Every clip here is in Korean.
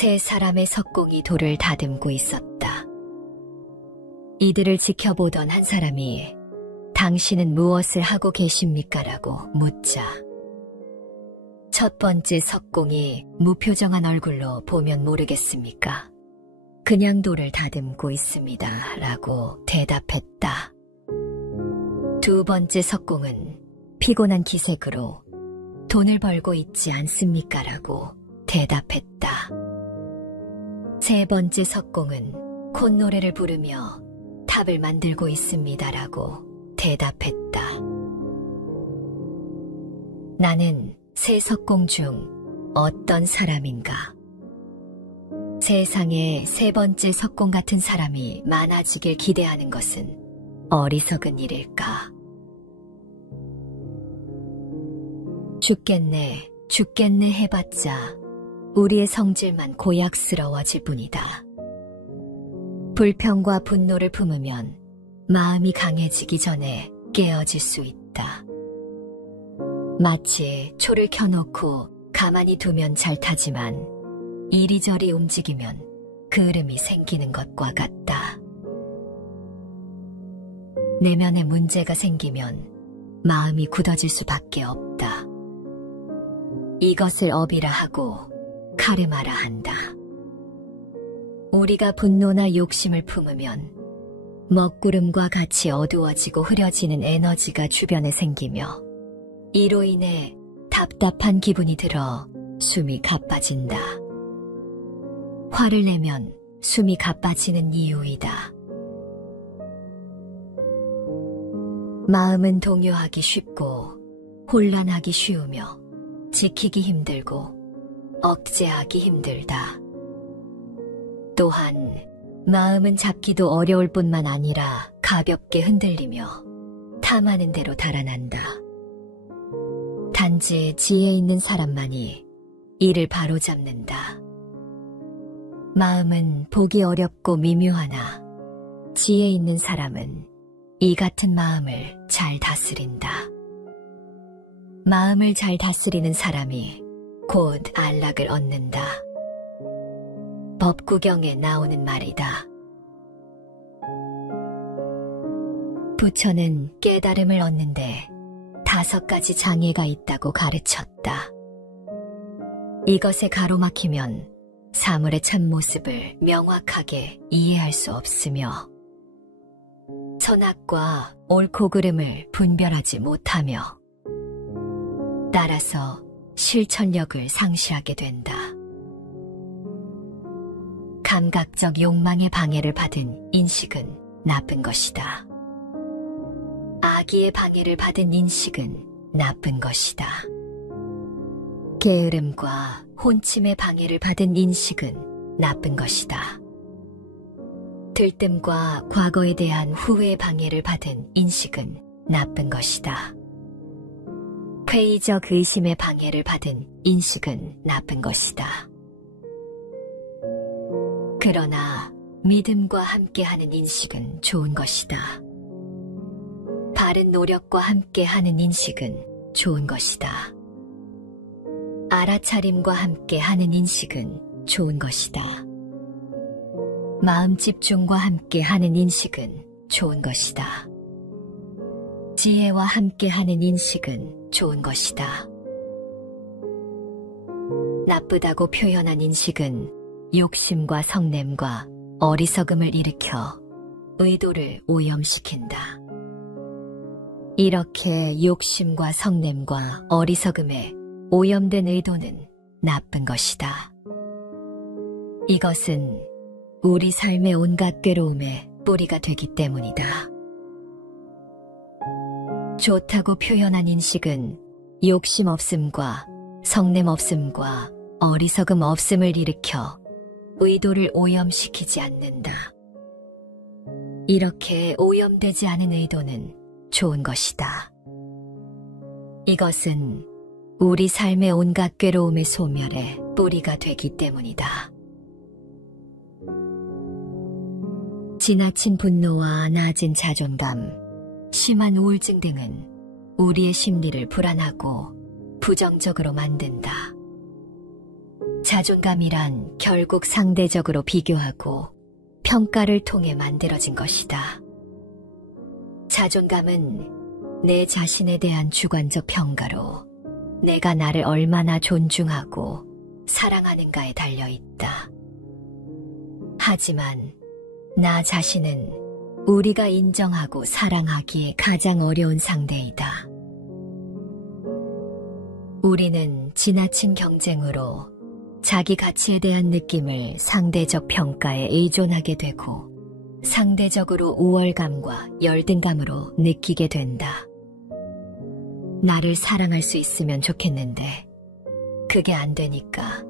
세 사람의 석공이 돌을 다듬고 있었다. 이들을 지켜보던 한 사람이 당신은 무엇을 하고 계십니까? 라고 묻자 첫 번째 석공이 무표정한 얼굴로 보면 모르겠습니까? 그냥 돌을 다듬고 있습니다. 라고 대답했다. 두 번째 석공은 피곤한 기색으로 돈을 벌고 있지 않습니까? 라고 대답했다. 세 번째 석공은 콧노래를 부르며 탑을 만들고 있습니다. 라고 대답했다. 나는 세 석공 중 어떤 사람인가? 세상에 세 번째 석공 같은 사람이 많아지길 기대하는 것은 어리석은 일일까? 죽겠네 해봤자 우리의 성질만 고약스러워질 뿐이다. 불평과 분노를 품으면 마음이 강해지기 전에 깨어질 수 있다. 마치 초를 켜놓고 가만히 두면 잘 타지만 이리저리 움직이면 그을음이 생기는 것과 같다. 내면에 문제가 생기면 마음이 굳어질 수밖에 없다. 이것을 업이라 하고 카르마라 한다. 우리가 분노나 욕심을 품으면 먹구름과 같이 어두워지고 흐려지는 에너지가 주변에 생기며 이로 인해 답답한 기분이 들어 숨이 가빠진다. 화를 내면 숨이 가빠지는 이유이다. 마음은 동요하기 쉽고 혼란하기 쉬우며 지키기 힘들고 억제하기 힘들다. 또한 마음은 잡기도 어려울 뿐만 아니라 가볍게 흔들리며 탐하는 대로 달아난다. 단지 지혜 있는 사람만이 이를 바로잡는다. 마음은 보기 어렵고 미묘하나 지혜 있는 사람은 이 같은 마음을 잘 다스린다. 마음을 잘 다스리는 사람이 곧 안락을 얻는다. 법구경에 나오는 말이다. 부처는 깨달음을 얻는데 5가지 장애가 있다고 가르쳤다. 이것에 가로막히면 사물의 참모습을 명확하게 이해할 수 없으며 선악과 옳고 그름을 분별하지 못하며 따라서 실천력을 상실하게 된다. 감각적 욕망의 방해를 받은 인식은 나쁜 것이다. 아기의 방해를 받은 인식은 나쁜 것이다. 게으름과 혼침의 방해를 받은 인식은 나쁜 것이다. 들뜸과 과거에 대한 후회의 방해를 받은 인식은 나쁜 것이다. 회의적 의심의 방해를 받은 인식은 나쁜 것이다. 그러나 믿음과 함께하는 인식은 좋은 것이다. 바른 노력과 함께하는 인식은 좋은 것이다. 알아차림과 함께하는 인식은 좋은 것이다. 마음 집중과 함께하는 인식은 좋은 것이다. 지혜와 함께하는 인식은 좋은 것이다. 나쁘다고 표현한 인식은 욕심과 성냄과 어리석음을 일으켜 의도를 오염시킨다. 이렇게 욕심과 성냄과 어리석음에 오염된 의도는 나쁜 것이다. 이것은 우리 삶의 온갖 괴로움의 뿌리가 되기 때문이다. 좋다고 표현한 인식은 욕심 없음과 성냄 없음과 어리석음 없음을 일으켜 의도를 오염시키지 않는다. 이렇게 오염되지 않은 의도는 좋은 것이다. 이것은 우리 삶의 온갖 괴로움의 소멸에 뿌리가 되기 때문이다. 지나친 분노와 낮은 자존감, 심한 우울증 등은 우리의 심리를 불안하고 부정적으로 만든다. 자존감이란 결국 상대적으로 비교하고 평가를 통해 만들어진 것이다. 자존감은 내 자신에 대한 주관적 평가로 내가 나를 얼마나 존중하고 사랑하는가에 달려 있다. 하지만 나 자신은 우리가 인정하고 사랑하기에 가장 어려운 상대이다. 우리는 지나친 경쟁으로 자기 가치에 대한 느낌을 상대적 평가에 의존하게 되고 상대적으로 우월감과 열등감으로 느끼게 된다. 나를 사랑할 수 있으면 좋겠는데 그게 안 되니까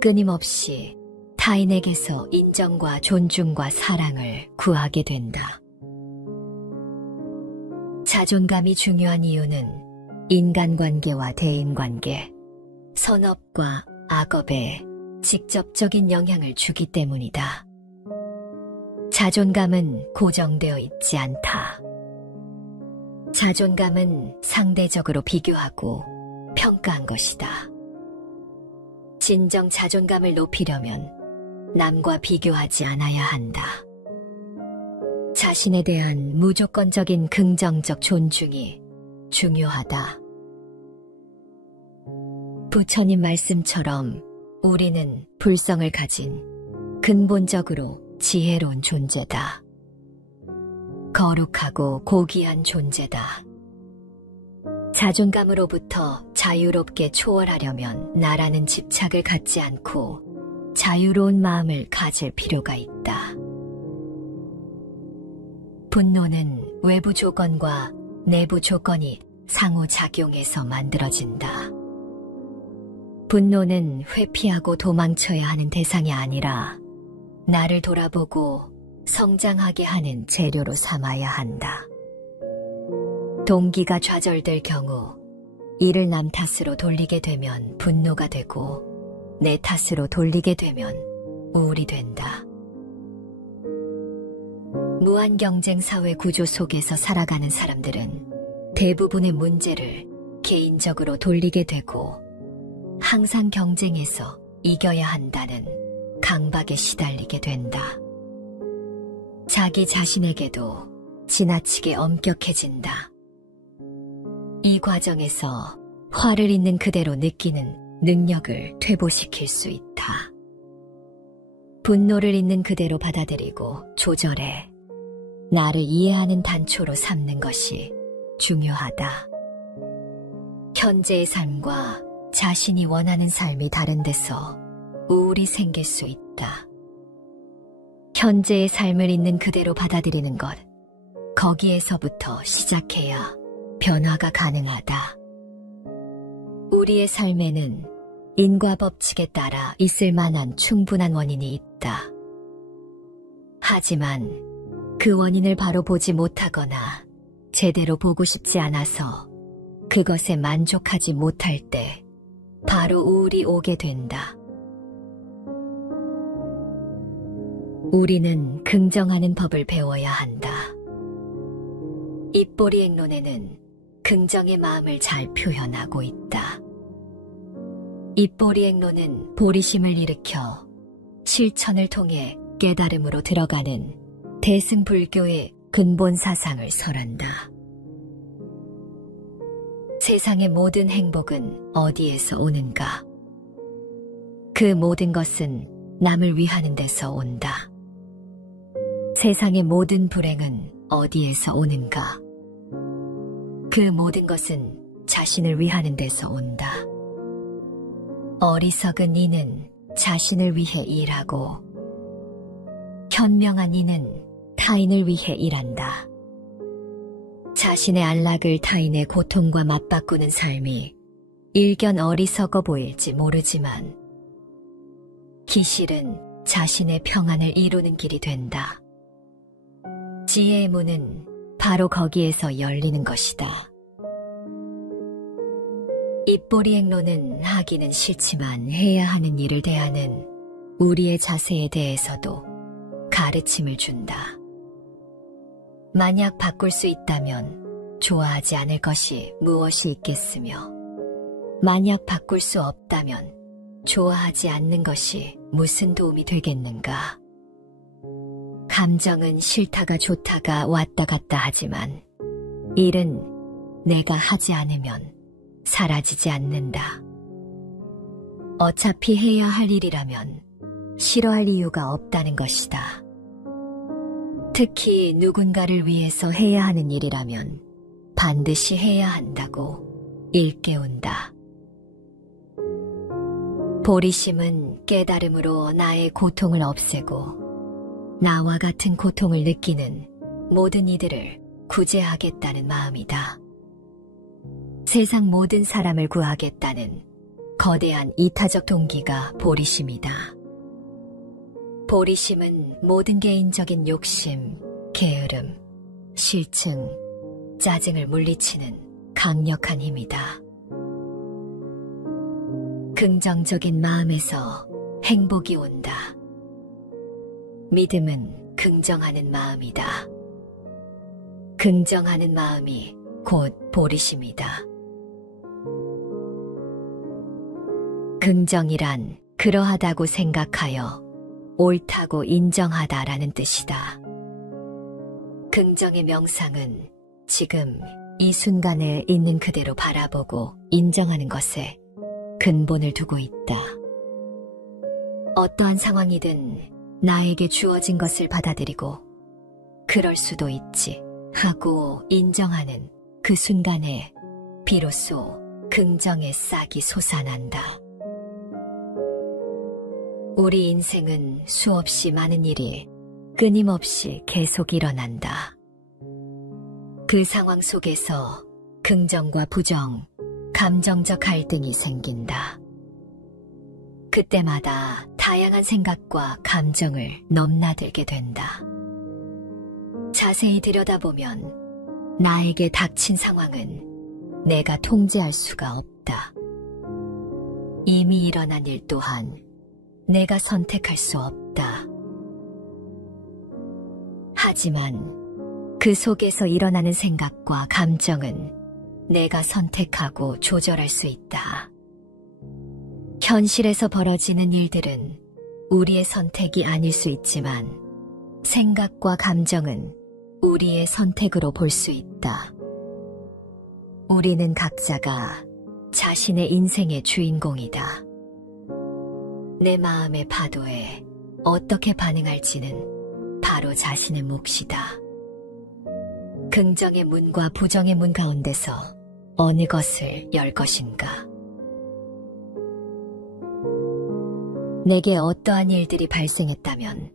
끊임없이 타인에게서 인정과 존중과 사랑을 구하게 된다. 자존감이 중요한 이유는 인간관계와 대인관계, 선업과 악업에 직접적인 영향을 주기 때문이다. 자존감은 고정되어 있지 않다. 자존감은 상대적으로 비교하고 평가한 것이다. 진정 자존감을 높이려면 남과 비교하지 않아야 한다. 자신에 대한 무조건적인 긍정적 존중이 중요하다. 부처님 말씀처럼 우리는 불성을 가진 근본적으로 지혜로운 존재다. 거룩하고 고귀한 존재다. 자존감으로부터 자유롭게 초월하려면 나라는 집착을 갖지 않고 자유로운 마음을 가질 필요가 있다. 분노는 외부 조건과 내부 조건이 상호작용해서 만들어진다. 분노는 회피하고 도망쳐야 하는 대상이 아니라 나를 돌아보고 성장하게 하는 재료로 삼아야 한다. 동기가 좌절될 경우 이를 남 탓으로 돌리게 되면 분노가 되고 내 탓으로 돌리게 되면 우울이 된다. 무한경쟁 사회 구조 속에서 살아가는 사람들은 대부분의 문제를 개인적으로 돌리게 되고 항상 경쟁에서 이겨야 한다는 강박에 시달리게 된다. 자기 자신에게도 지나치게 엄격해진다. 이 과정에서 화를 있는 그대로 느끼는 능력을 퇴보시킬 수 있다. 분노를 있는 그대로 받아들이고 조절해 나를 이해하는 단초로 삼는 것이 중요하다. 현재의 삶과 자신이 원하는 삶이 다른 데서 우울이 생길 수 있다. 현재의 삶을 있는 그대로 받아들이는 것, 거기에서부터 시작해야 변화가 가능하다. 우리의 삶에는 인과 법칙에 따라 있을 만한 충분한 원인이 있다. 하지만 그 원인을 바로 보지 못하거나 제대로 보고 싶지 않아서 그것에 만족하지 못할 때 바로 우울이 오게 된다. 우리는 긍정하는 법을 배워야 한다. 입보리 액론에는 긍정의 마음을 잘 표현하고 있다. 입보리 액론은 보리심을 일으켜 실천을 통해 깨달음으로 들어가는 대승불교의 근본 사상을 설한다. 세상의 모든 행복은 어디에서 오는가? 그 모든 것은 남을 위하는 데서 온다. 세상의 모든 불행은 어디에서 오는가? 그 모든 것은 자신을 위하는 데서 온다. 어리석은 이는 자신을 위해 일하고 현명한 이는 타인을 위해 일한다. 자신의 안락을 타인의 고통과 맞바꾸는 삶이 일견 어리석어 보일지 모르지만 기실은 자신의 평안을 이루는 길이 된다. 지혜의 문은 바로 거기에서 열리는 것이다. 입보리 액론은 하기는 싫지만 해야 하는 일을 대하는 우리의 자세에 대해서도 가르침을 준다. 만약 바꿀 수 있다면 좋아하지 않을 것이 무엇이 있겠으며 만약 바꿀 수 없다면 좋아하지 않는 것이 무슨 도움이 되겠는가? 감정은 싫다가 좋다가 왔다 갔다 하지만 일은 내가 하지 않으면 사라지지 않는다. 어차피 해야 할 일이라면 싫어할 이유가 없다는 것이다. 특히 누군가를 위해서 해야 하는 일이라면 반드시 해야 한다고 일깨운다. 보리심은 깨달음으로 나의 고통을 없애고 나와 같은 고통을 느끼는 모든 이들을 구제하겠다는 마음이다. 세상 모든 사람을 구하겠다는 거대한 이타적 동기가 보리심이다. 보리심은 모든 개인적인 욕심, 게으름, 실증, 짜증을 물리치는 강력한 힘이다. 긍정적인 마음에서 행복이 온다. 믿음은 긍정하는 마음이다. 긍정하는 마음이 곧 보리심이다. 긍정이란 그러하다고 생각하여 옳다고 인정하다라는 뜻이다. 긍정의 명상은 지금 이 순간에 있는 그대로 바라보고 인정하는 것에 근본을 두고 있다. 어떠한 상황이든 나에게 주어진 것을 받아들이고 그럴 수도 있지 하고 인정하는 그 순간에 비로소 긍정의 싹이 솟아난다. 우리 인생은 수없이 많은 일이 끊임없이 계속 일어난다. 그 상황 속에서 긍정과 부정, 감정적 갈등이 생긴다. 그때마다 다양한 생각과 감정을 넘나들게 된다. 자세히 들여다보면 나에게 닥친 상황은 내가 통제할 수가 없다. 이미 일어난 일 또한 내가 선택할 수 없다. 하지만 그 속에서 일어나는 생각과 감정은 내가 선택하고 조절할 수 있다. 현실에서 벌어지는 일들은 우리의 선택이 아닐 수 있지만 생각과 감정은 우리의 선택으로 볼 수 있다. 우리는 각자가 자신의 인생의 주인공이다. 내 마음의 파도에 어떻게 반응할지는 바로 자신의 몫이다. 긍정의 문과 부정의 문 가운데서 어느 것을 열 것인가? 내게 어떠한 일들이 발생했다면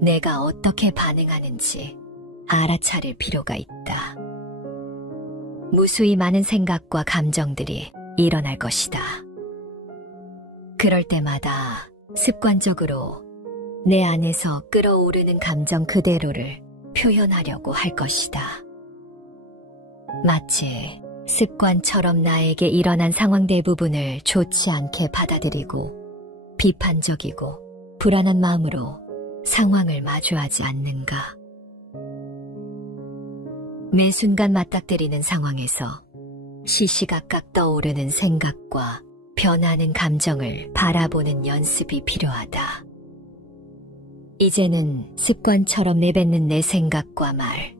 내가 어떻게 반응하는지 알아차릴 필요가 있다. 무수히 많은 생각과 감정들이 일어날 것이다. 그럴 때마다 습관적으로 내 안에서 끓어오르는 감정 그대로를 표현하려고 할 것이다. 마치 습관처럼 나에게 일어난 상황 대부분을 좋지 않게 받아들이고 비판적이고 불안한 마음으로 상황을 마주하지 않는가. 매 순간 맞닥뜨리는 상황에서 시시각각 떠오르는 생각과 변하는 감정을 바라보는 연습이 필요하다. 이제는 습관처럼 내뱉는 내 생각과 말,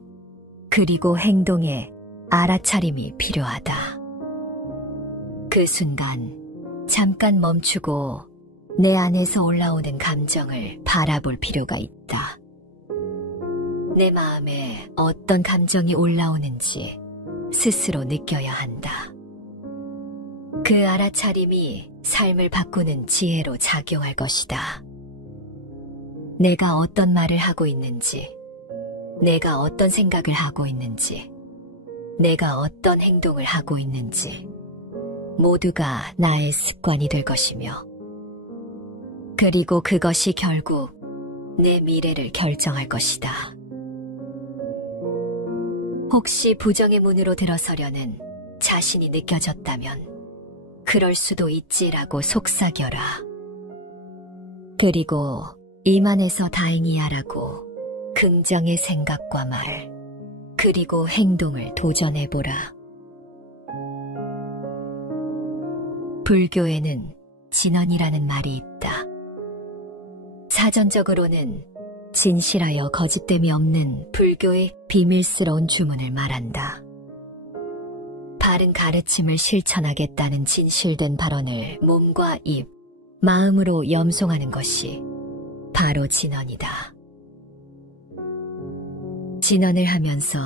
그리고 행동에 알아차림이 필요하다. 그 순간 잠깐 멈추고 내 안에서 올라오는 감정을 바라볼 필요가 있다. 내 마음에 어떤 감정이 올라오는지 스스로 느껴야 한다. 그 알아차림이 삶을 바꾸는 지혜로 작용할 것이다. 내가 어떤 말을 하고 있는지, 내가 어떤 생각을 하고 있는지, 내가 어떤 행동을 하고 있는지 모두가 나의 습관이 될 것이며 그리고 그것이 결국 내 미래를 결정할 것이다. 혹시 부정의 문으로 들어서려는 자신이 느껴졌다면 그럴 수도 있지라고 속삭여라. 그리고 이만해서 다행이야라고 긍정의 생각과 말, 그리고 행동을 도전해보라. 불교에는 진언이라는 말이 있다. 사전적으로는 진실하여 거짓됨이 없는 불교의 비밀스러운 주문을 말한다. 바른 가르침을 실천하겠다는 진실된 발언을 몸과 입, 마음으로 염송하는 것이 바로 진언이다. 진언을 하면서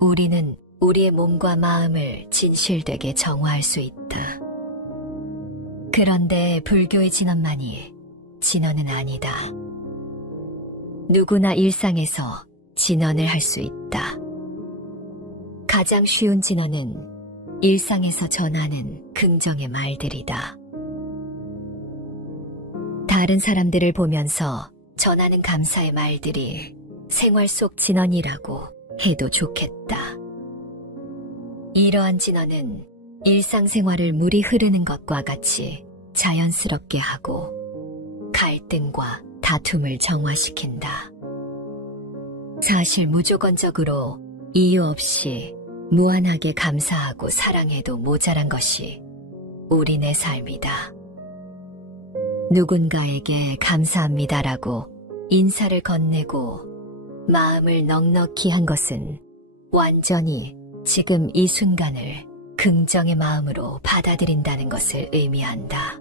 우리는 우리의 몸과 마음을 진실되게 정화할 수 있다. 그런데 불교의 진언만이 진언은 아니다. 누구나 일상에서 진언을 할 수 있다. 가장 쉬운 진언은 일상에서 전하는 긍정의 말들이다. 다른 사람들을 보면서 전하는 감사의 말들이 생활 속 진언이라고 해도 좋겠다. 이러한 진언은 일상생활을 물이 흐르는 것과 같이 자연스럽게 하고 갈등과 다툼을 정화시킨다. 사실 무조건적으로 이유 없이 무한하게 감사하고 사랑해도 모자란 것이 우리네 삶이다. 누군가에게 감사합니다라고 인사를 건네고 마음을 넉넉히 한 것은 완전히 지금 이 순간을 긍정의 마음으로 받아들인다는 것을 의미한다.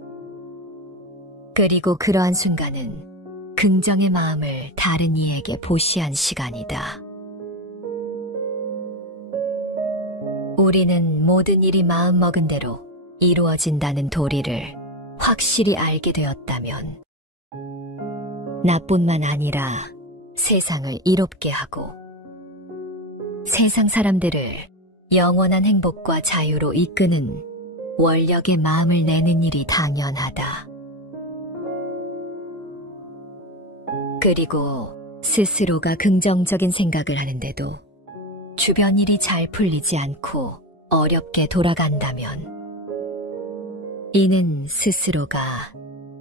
그리고 그러한 순간은 긍정의 마음을 다른 이에게 보시한 시간이다. 우리는 모든 일이 마음먹은 대로 이루어진다는 도리를 확실히 알게 되었다면 나뿐만 아니라 세상을 이롭게 하고 세상 사람들을 영원한 행복과 자유로 이끄는 원력의 마음을 내는 일이 당연하다. 그리고 스스로가 긍정적인 생각을 하는데도 주변 일이 잘 풀리지 않고 어렵게 돌아간다면 이는 스스로가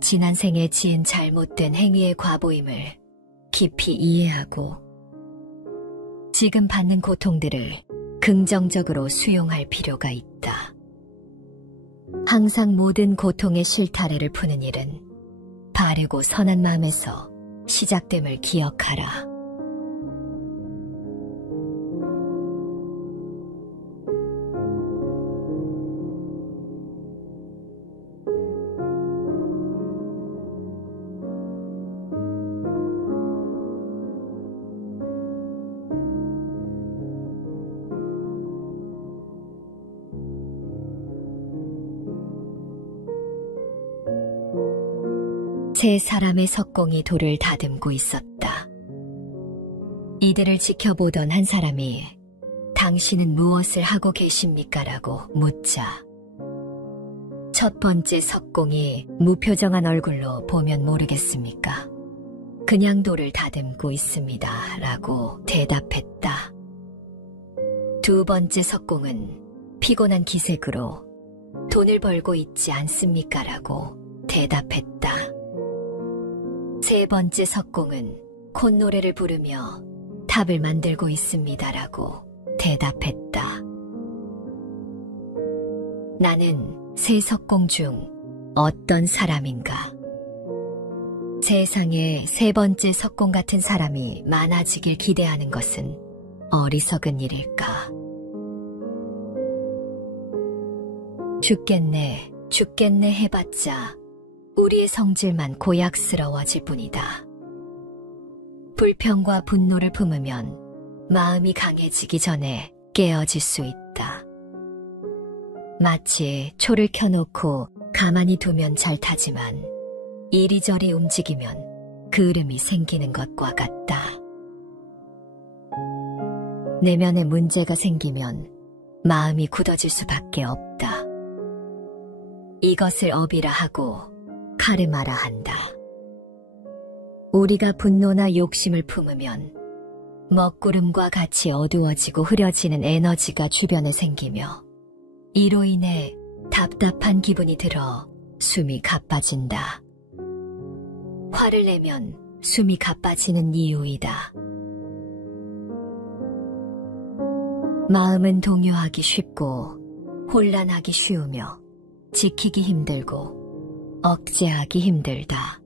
지난 생에 지은 잘못된 행위의 과보임을 깊이 이해하고 지금 받는 고통들을 긍정적으로 수용할 필요가 있다. 항상 모든 고통의 실타래를 푸는 일은 바르고 선한 마음에서 시작됨을 기억하라. 세 사람의 석공이 돌을 다듬고 있었다. 이들을 지켜보던 한 사람이 당신은 무엇을 하고 계십니까? 라고 묻자 첫 번째 석공이 무표정한 얼굴로 보면 모르겠습니까? 그냥 돌을 다듬고 있습니다. 라고 대답했다. 두 번째 석공은 피곤한 기색으로 돈을 벌고 있지 않습니까? 라고 대답했다. 세 번째 석공은 콧노래를 부르며 탑을 만들고 있습니다라고 대답했다. 나는 세 석공 중 어떤 사람인가? 세상에 세 번째 석공 같은 사람이 많아지길 기대하는 것은 어리석은 일일까? 죽겠네, 죽겠네 해봤자 우리의 성질만 고약스러워질 뿐이다. 불평과 분노를 품으면 마음이 강해지기 전에 깨어질 수 있다. 마치 초를 켜놓고 가만히 두면 잘 타지만 이리저리 움직이면 그을음이 생기는 것과 같다. 내면에 문제가 생기면 마음이 굳어질 수밖에 없다. 이것을 업이라 하고 카르마라 한다. 우리가 분노나 욕심을 품으면 먹구름과 같이 어두워지고 흐려지는 에너지가 주변에 생기며 이로 인해 답답한 기분이 들어 숨이 가빠진다. 화를 내면 숨이 가빠지는 이유이다. 마음은 동요하기 쉽고 혼란하기 쉬우며 지키기 힘들고 억제하기 힘들다.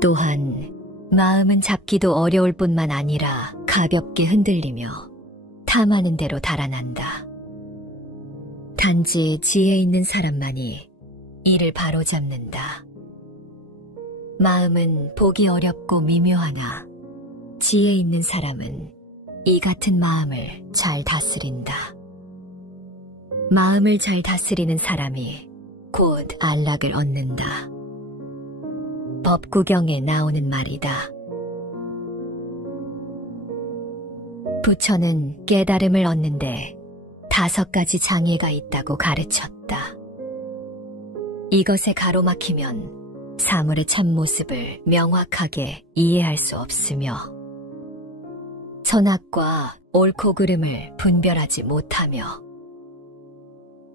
또한 마음은 잡기도 어려울 뿐만 아니라 가볍게 흔들리며 탐하는 대로 달아난다. 단지 지혜 있는 사람만이 이를 바로잡는다. 마음은 보기 어렵고 미묘하나 지혜 있는 사람은 이 같은 마음을 잘 다스린다. 마음을 잘 다스리는 사람이 곧 안락을 얻는다. 법구경에 나오는 말이다. 부처는 깨달음을 얻는데 5가지 장애가 있다고 가르쳤다. 이것에 가로막히면 사물의 참모습을 명확하게 이해할 수 없으며 선악과 옳고 그름을 분별하지 못하며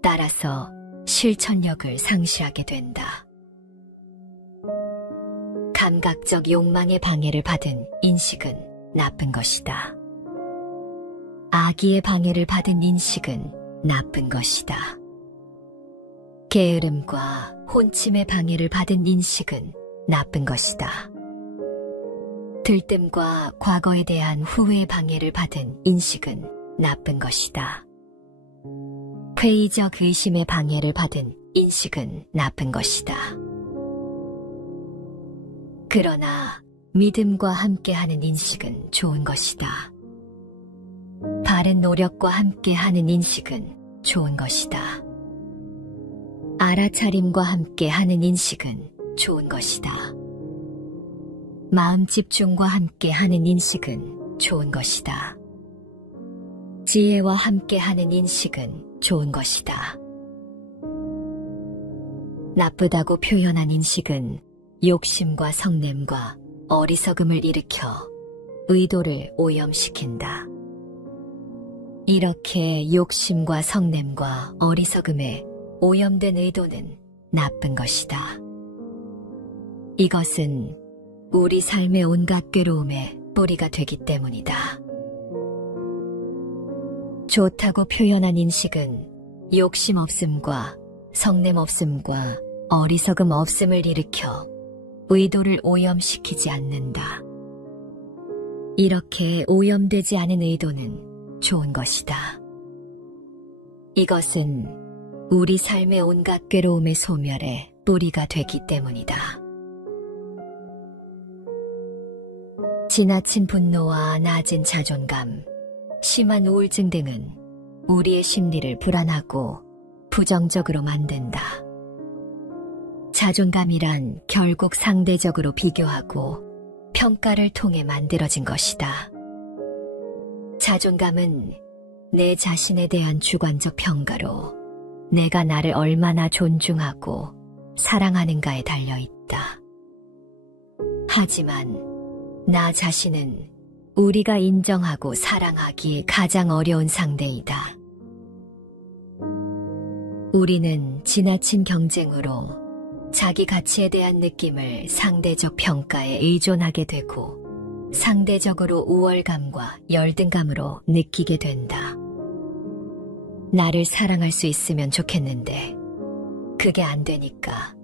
따라서 실천력을 상실하게 된다. 감각적 욕망의 방해를 받은 인식은 나쁜 것이다. 악의의 방해를 받은 인식은 나쁜 것이다. 게으름과 혼침의 방해를 받은 인식은 나쁜 것이다. 들뜸과 과거에 대한 후회의 방해를 받은 인식은 나쁜 것이다. 회의적 의심의 방해를 받은 인식은 나쁜 것이다. 그러나 믿음과 함께하는 인식은 좋은 것이다. 바른 노력과 함께하는 인식은 좋은 것이다. 알아차림과 함께하는 인식은 좋은 것이다. 마음 집중과 함께하는 인식은 좋은 것이다. 지혜와 함께하는 인식은 좋은 것이다. 나쁘다고 표현한 인식은 욕심과 성냄과 어리석음을 일으켜 의도를 오염시킨다. 이렇게 욕심과 성냄과 어리석음에 오염된 의도는 나쁜 것이다. 이것은 우리 삶의 온갖 괴로움의 뿌리가 되기 때문이다. 좋다고 표현한 인식은 욕심 없음과 성냄 없음과 어리석음 없음을 일으켜 의도를 오염시키지 않는다. 이렇게 오염되지 않은 의도는 좋은 것이다. 이것은 우리 삶의 온갖 괴로움의 소멸에 뿌리가 되기 때문이다. 지나친 분노와 낮은 자존감, 심한 우울증 등은 우리의 심리를 불안하고 부정적으로 만든다. 자존감이란 결국 상대적으로 비교하고 평가를 통해 만들어진 것이다. 자존감은 내 자신에 대한 주관적 평가로 내가 나를 얼마나 존중하고 사랑하는가에 달려있다. 하지만 나 자신은 우리가 인정하고 사랑하기에 가장 어려운 상대이다. 우리는 지나친 경쟁으로 자기 가치에 대한 느낌을 상대적 평가에 의존하게 되고 상대적으로 우월감과 열등감으로 느끼게 된다. 나를 사랑할 수 있으면 좋겠는데 그게 안 되니까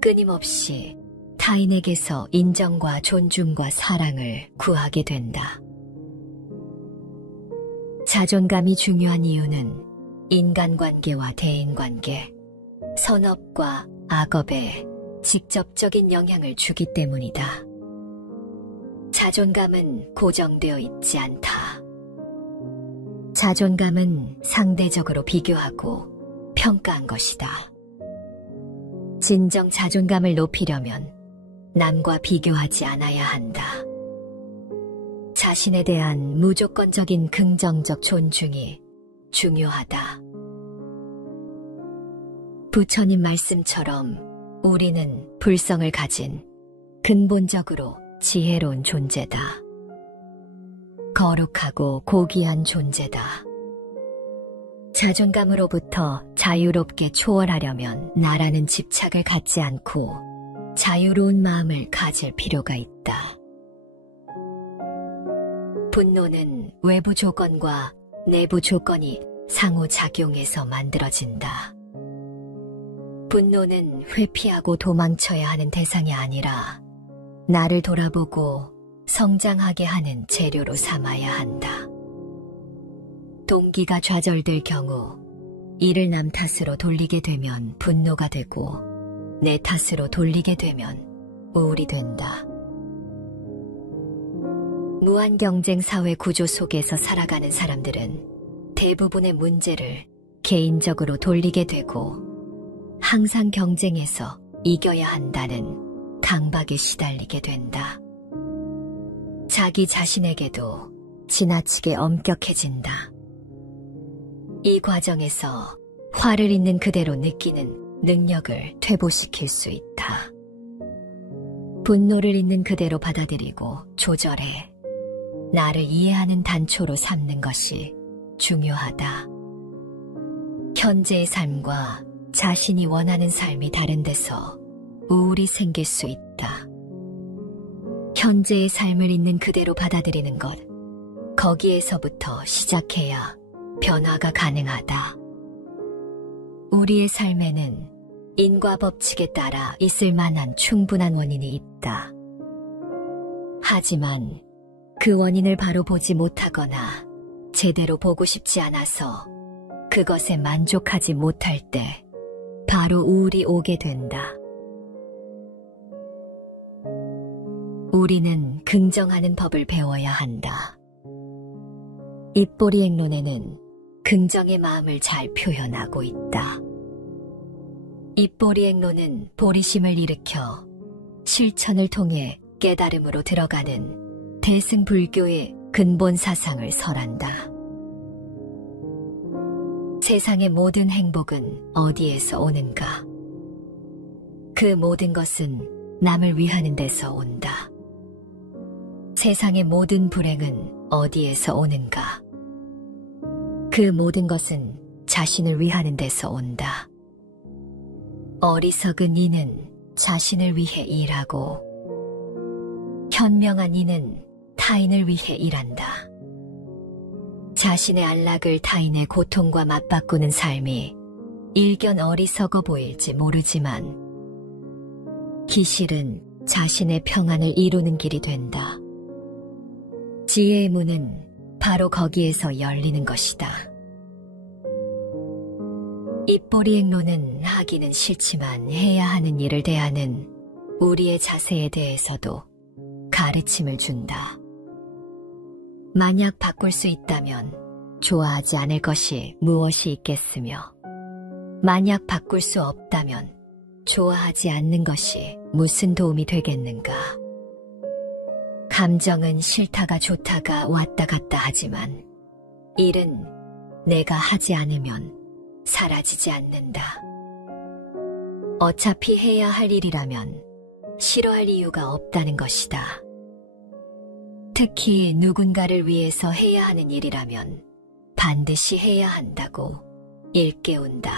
끊임없이 타인에게서 인정과 존중과 사랑을 구하게 된다. 자존감이 중요한 이유는 인간관계와 대인관계, 선업과 악업에 직접적인 영향을 주기 때문이다. 자존감은 고정되어 있지 않다. 자존감은 상대적으로 비교하고 평가한 것이다. 진정 자존감을 높이려면 남과 비교하지 않아야 한다. 자신에 대한 무조건적인 긍정적 존중이 중요하다. 부처님 말씀처럼 우리는 불성을 가진 근본적으로 지혜로운 존재다. 거룩하고 고귀한 존재다. 자존감으로부터 자유롭게 초월하려면 나라는 집착을 갖지 않고 자유로운 마음을 가질 필요가 있다. 분노는 외부 조건과 내부 조건이 상호작용해서 만들어진다. 분노는 회피하고 도망쳐야 하는 대상이 아니라 나를 돌아보고 성장하게 하는 재료로 삼아야 한다. 동기가 좌절될 경우 이를 남 탓으로 돌리게 되면 분노가 되고 내 탓으로 돌리게 되면 우울이 된다. 무한경쟁 사회 구조 속에서 살아가는 사람들은 대부분의 문제를 개인적으로 돌리게 되고 항상 경쟁에서 이겨야 한다는 강박에 시달리게 된다. 자기 자신에게도 지나치게 엄격해진다. 이 과정에서 화를 있는 그대로 느끼는 능력을 퇴보시킬 수 있다. 분노를 있는 그대로 받아들이고 조절해 나를 이해하는 단초로 삼는 것이 중요하다. 현재의 삶과 자신이 원하는 삶이 다른 데서 우울이 생길 수 있다. 현재의 삶을 있는 그대로 받아들이는 것, 거기에서부터 시작해야 변화가 가능하다. 우리의 삶에는 인과 법칙에 따라 있을 만한 충분한 원인이 있다. 하지만 그 원인을 바로 보지 못하거나 제대로 보고 싶지 않아서 그것에 만족하지 못할 때 바로 우울이 오게 된다. 우리는 긍정하는 법을 배워야 한다. 입보리 액론에는 긍정의 마음을 잘 표현하고 있다. 입보리 액론은 보리심을 일으켜 실천을 통해 깨달음으로 들어가는 대승불교의 근본 사상을 설한다. 세상의 모든 행복은 어디에서 오는가? 그 모든 것은 남을 위하는 데서 온다. 세상의 모든 불행은 어디에서 오는가? 그 모든 것은 자신을 위하는 데서 온다. 어리석은 이는 자신을 위해 일하고 현명한 이는 타인을 위해 일한다. 자신의 안락을 타인의 고통과 맞바꾸는 삶이 일견 어리석어 보일지 모르지만 기실은 자신의 평안을 이루는 길이 된다. 지혜의 문은 바로 거기에서 열리는 것이다. 입보리 액론은 하기는 싫지만 해야 하는 일을 대하는 우리의 자세에 대해서도 가르침을 준다. 만약 바꿀 수 있다면 좋아하지 않을 것이 무엇이 있겠으며 만약 바꿀 수 없다면 좋아하지 않는 것이 무슨 도움이 되겠는가? 감정은 싫다가 좋다가 왔다 갔다 하지만 일은 내가 하지 않으면 사라지지 않는다. 어차피 해야 할 일이라면 싫어할 이유가 없다는 것이다. 특히 누군가를 위해서 해야 하는 일이라면 반드시 해야 한다고 일깨운다.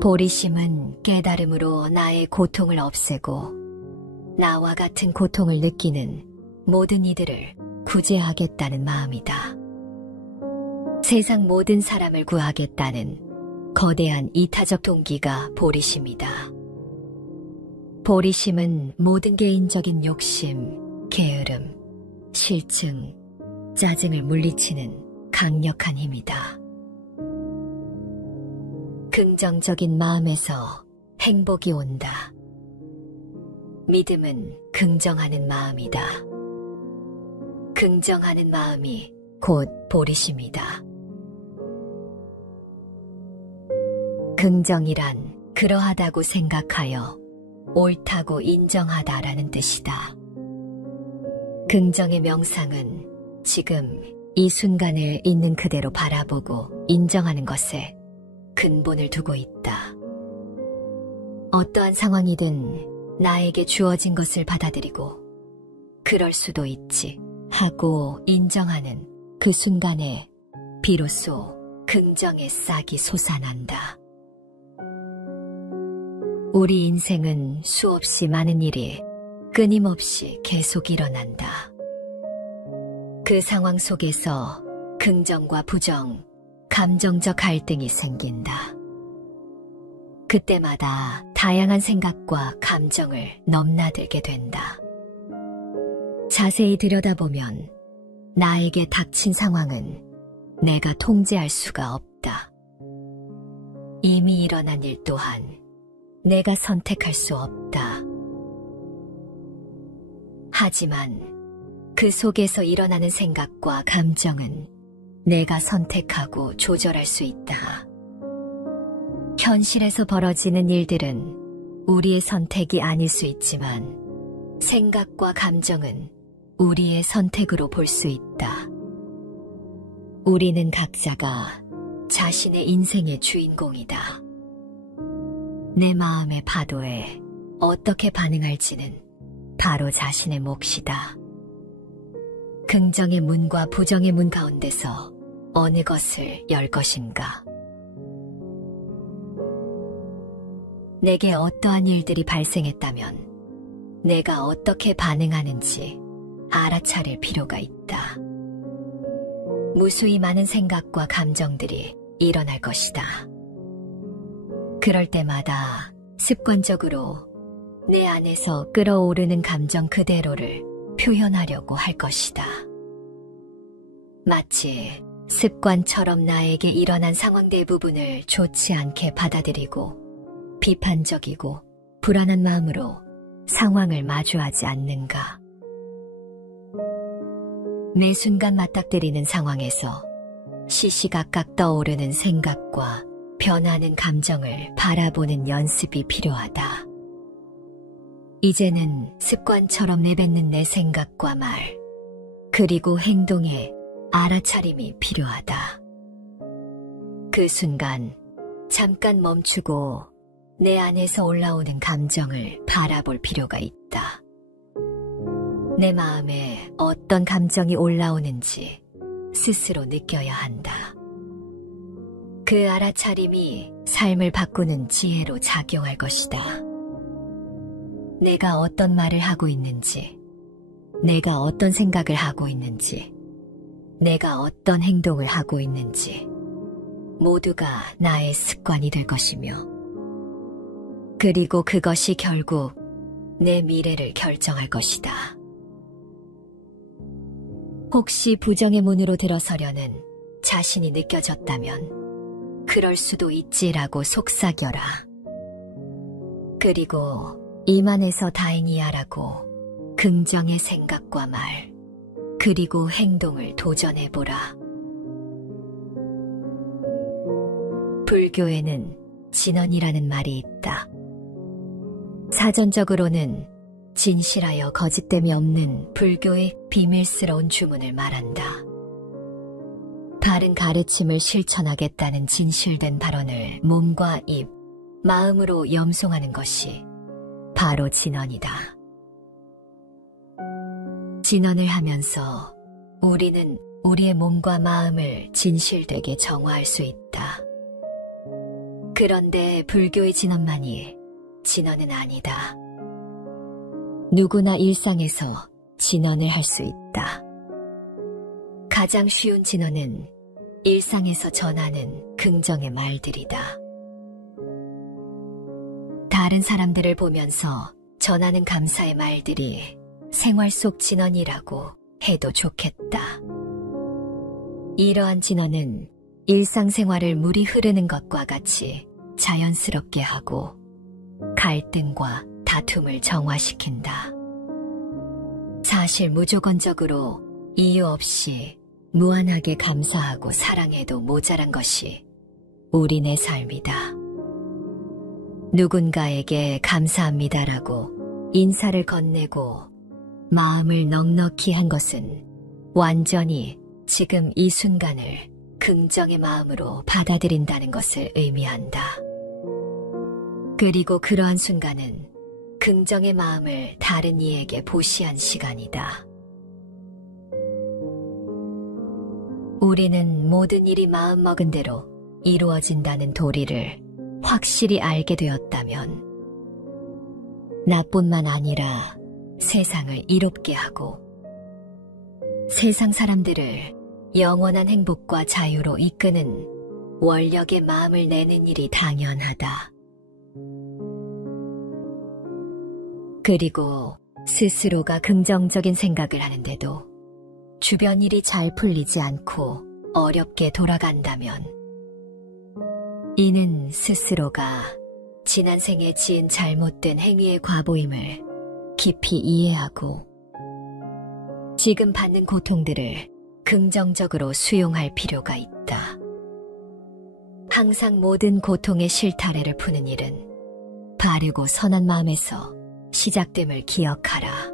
보리심은 깨달음으로 나의 고통을 없애고 나와 같은 고통을 느끼는 모든 이들을 구제하겠다는 마음이다. 세상 모든 사람을 구하겠다는 거대한 이타적 동기가 보리심이다. 보리심은 모든 개인적인 욕심, 게으름, 실증, 짜증을 물리치는 강력한 힘이다. 긍정적인 마음에서 행복이 온다. 믿음은 긍정하는 마음이다. 긍정하는 마음이 곧 보리심이다. 긍정이란 그러하다고 생각하여 옳다고 인정하다라는 뜻이다. 긍정의 명상은 지금 이 순간에 있는 그대로 바라보고 인정하는 것에 근본을 두고 있다. 어떠한 상황이든 나에게 주어진 것을 받아들이고 그럴 수도 있지 하고 인정하는 그 순간에 비로소 긍정의 싹이 솟아난다. 우리 인생은 수없이 많은 일이 끊임없이 계속 일어난다. 그 상황 속에서 긍정과 부정, 감정적 갈등이 생긴다. 그때마다 다양한 생각과 감정을 넘나들게 된다. 자세히 들여다보면 나에게 닥친 상황은 내가 통제할 수가 없다. 이미 일어난 일 또한 내가 선택할 수 없다. 하지만 그 속에서 일어나는 생각과 감정은 내가 선택하고 조절할 수 있다. 현실에서 벌어지는 일들은 우리의 선택이 아닐 수 있지만 생각과 감정은 우리의 선택으로 볼 수 있다. 우리는 각자가 자신의 인생의 주인공이다. 내 마음의 파도에 어떻게 반응할지는 바로 자신의 몫이다. 긍정의 문과 부정의 문 가운데서 어느 것을 열 것인가? 내게 어떠한 일들이 발생했다면 내가 어떻게 반응하는지 알아차릴 필요가 있다. 무수히 많은 생각과 감정들이 일어날 것이다. 그럴 때마다 습관적으로 내 안에서 끓어오르는 감정 그대로를 표현하려고 할 것이다. 마치 습관처럼 나에게 일어난 상황 대부분을 좋지 않게 받아들이고 비판적이고 불안한 마음으로 상황을 마주하지 않는가. 매 순간 맞닥뜨리는 상황에서 시시각각 떠오르는 생각과 변하는 감정을 바라보는 연습이 필요하다. 이제는 습관처럼 내뱉는 내 생각과 말, 그리고 행동에 알아차림이 필요하다. 그 순간 잠깐 멈추고 내 안에서 올라오는 감정을 바라볼 필요가 있다. 내 마음에 어떤 감정이 올라오는지 스스로 느껴야 한다. 그 알아차림이 삶을 바꾸는 지혜로 작용할 것이다. 내가 어떤 말을 하고 있는지, 내가 어떤 생각을 하고 있는지, 내가 어떤 행동을 하고 있는지 모두가 나의 습관이 될 것이며, 그리고 그것이 결국 내 미래를 결정할 것이다. 혹시 부정의 문으로 들어서려는 자신이 느껴졌다면 그럴 수도 있지라고 속삭여라. 그리고 이만해서 다행이야라고 긍정의 생각과 말, 그리고 행동을 도전해보라. 불교에는 진언이라는 말이 있다. 사전적으로는 진실하여 거짓됨이 없는 불교의 비밀스러운 주문을 말한다. 바른 가르침을 실천하겠다는 진실된 발언을 몸과 입, 마음으로 염송하는 것이 바로 진언이다. 진언을 하면서 우리는 우리의 몸과 마음을 진실되게 정화할 수 있다. 그런데 불교의 진언만이 진언은 아니다. 누구나 일상에서 진언을 할 수 있다. 가장 쉬운 진언은 일상에서 전하는 긍정의 말들이다. 다른 사람들을 보면서 전하는 감사의 말들이 생활 속 진언이라고 해도 좋겠다. 이러한 진언은 일상생활을 물이 흐르는 것과 같이 자연스럽게 하고 갈등과 다툼을 정화시킨다. 사실 무조건적으로 이유 없이 무한하게 감사하고 사랑해도 모자란 것이 우리네 삶이다. 누군가에게 감사합니다라고 인사를 건네고 마음을 넉넉히 한 것은 완전히 지금 이 순간을 긍정의 마음으로 받아들인다는 것을 의미한다. 그리고 그러한 순간은 긍정의 마음을 다른 이에게 보시한 시간이다. 우리는 모든 일이 마음먹은 대로 이루어진다는 도리를 확실히 알게 되었다면 나뿐만 아니라 세상을 이롭게 하고 세상 사람들을 영원한 행복과 자유로 이끄는 원력의 마음을 내는 일이 당연하다. 그리고 스스로가 긍정적인 생각을 하는데도 주변 일이 잘 풀리지 않고 어렵게 돌아간다면 이는 스스로가 지난 생에 지은 잘못된 행위의 과보임을 깊이 이해하고 지금 받는 고통들을 긍정적으로 수용할 필요가 있다. 항상 모든 고통의 실타래를 푸는 일은 바르고 선한 마음에서 시작됨을 기억하라.